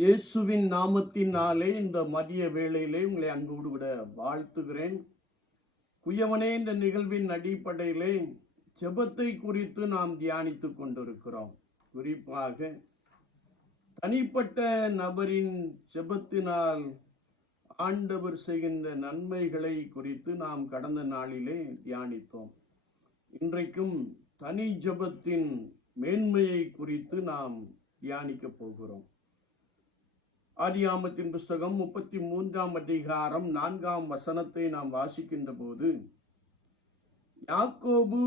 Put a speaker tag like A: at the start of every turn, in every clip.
A: இயேசுவின் நாமத்தினாலே இந்த மதிய வேளையிலே உங்களை அன்போடு விட வாழ்த்துகிறேன். குயவனே இந்த நிகழ்வின் அடிப்படையிலே ஜெபத்தை குறித்து நாம் தியானித்து கொண்டிருக்கிறோம். குறிப்பாக தனிப்பட்ட நபரின் ஜெபத்தினால் ஆண்டவர் செய்கின்ற நன்மைகளை குறித்து நாம் கடந்த நாளிலே தியானித்தோம். இன்றைக்கும் தனி ஜெபத்தின் மேன்மையை குறித்து நாம் தியானிக்கப் போகிறோம். ஆதியாமத்தின் புஸ்தகம் முப்பத்தி மூன்றாம் அதிகாரம் நான்காம் வசனத்தை நாம் வாசிக்கின்ற போது யாக்கோபு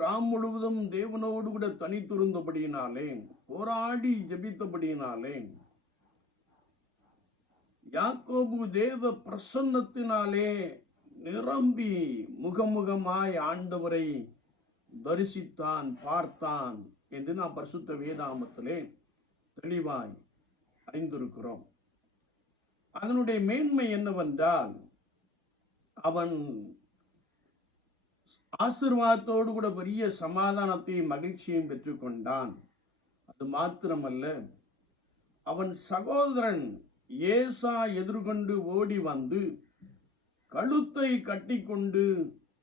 A: ராம் முழுவதும் தேவனோடு கூட தனித்திருந்தபடியினாலே போராடி ஜபித்தபடியினாலே யாக்கோபு தேவ பிரசன்னத்தினாலே நிரம்பி முகமுகமாய் ஆண்டவரை தரிசித்தான் பார்த்தான் என்று நாம் பரிசுத்த வேதாமத்திலே தெளிவாய் அறிந்திருக்கிறோம். அதனுடைய மேன்மை என்னவென்றால் அவன் ஆசிர்வாதத்தோடு கூட பெரிய சமாதானத்தையும் மகிழ்ச்சியையும் பெற்றுக்கொண்டான். அது மாத்திரமல்ல அவன் சகோதரன் ஏசா எதிர்கொண்டு ஓடி வந்து கழுத்தை கட்டிக்கொண்டு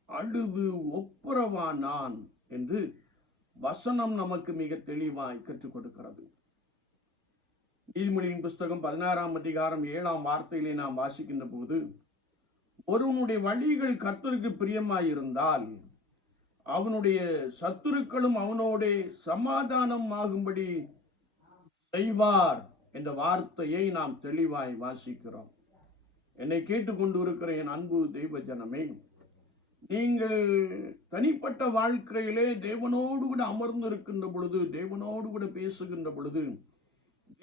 A: அழுது ஒப்புரவானான் என்று வசனம் நமக்கு மிக தெளிவாய் கற்றுக் கொடுக்கிறது. நீதிமொழியின் புஸ்தகம் பதினாறாம் அதிகாரம் ஏழாம் வார்த்தையிலே நாம் வாசிக்கின்ற போது ஒருவனுடைய வழிகள் கர்த்தருக்கு பிரியமாயிருந்தால் அவனுடைய சத்துருக்களும் அவனோட சமாதானம் ஆகும்படி செய்வார் என்ற வார்த்தையை நாம் தெளிவாய் வாசிக்கிறோம். என்னை கேட்டுக்கொண்டு இருக்கிற என் அன்பு தெய்வ ஜனமே நீங்கள் தனிப்பட்ட வாழ்க்கையிலே தேவனோடு கூட அமர்ந்து இருக்கின்ற பொழுது தேவனோடு கூட பேசுகின்ற பொழுது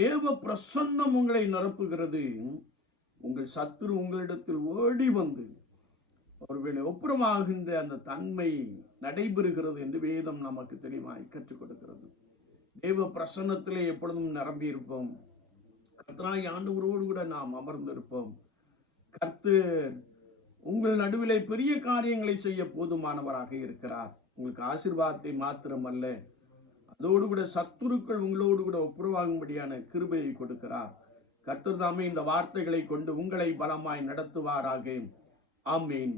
A: தேவ பிரசன்னம் உங்களை நிரப்புகிறது. உங்கள் சத்துரு உங்களிடத்தில் ஓடி வந்து ஒருவேளை ஒப்புரமாகின்ற அந்த தன்மை நடைபெறுகிறது என்று வேதம் நமக்கு தெளிவாய் கற்றுக் கொடுக்கிறது. தேவ பிரசன்னத்திலே எப்பொழுதும் நிரம்பி இருப்போம் கர்த்தராய் ஆண்டவரோடு கூட நாம் அமர்ந்திருப்போம். கர்த்து உங்கள் நடுவிலே பெரிய காரியங்களை செய்ய போதுமானவராக இருக்கிறார். உங்களுக்கு ஆசிர்வாதத்தை மாத்திரமல்ல. அதோடு கூட சத்துருக்கள் உங்களோடு கூட ஒப்புரவாகும்படியான கிருபையை கொடுக்கிறார். கர்த்தர் தாமே இந்த வார்த்தைகளை கொண்டு உங்களை பலமாய் நடத்துவாராக. ஆமீன்.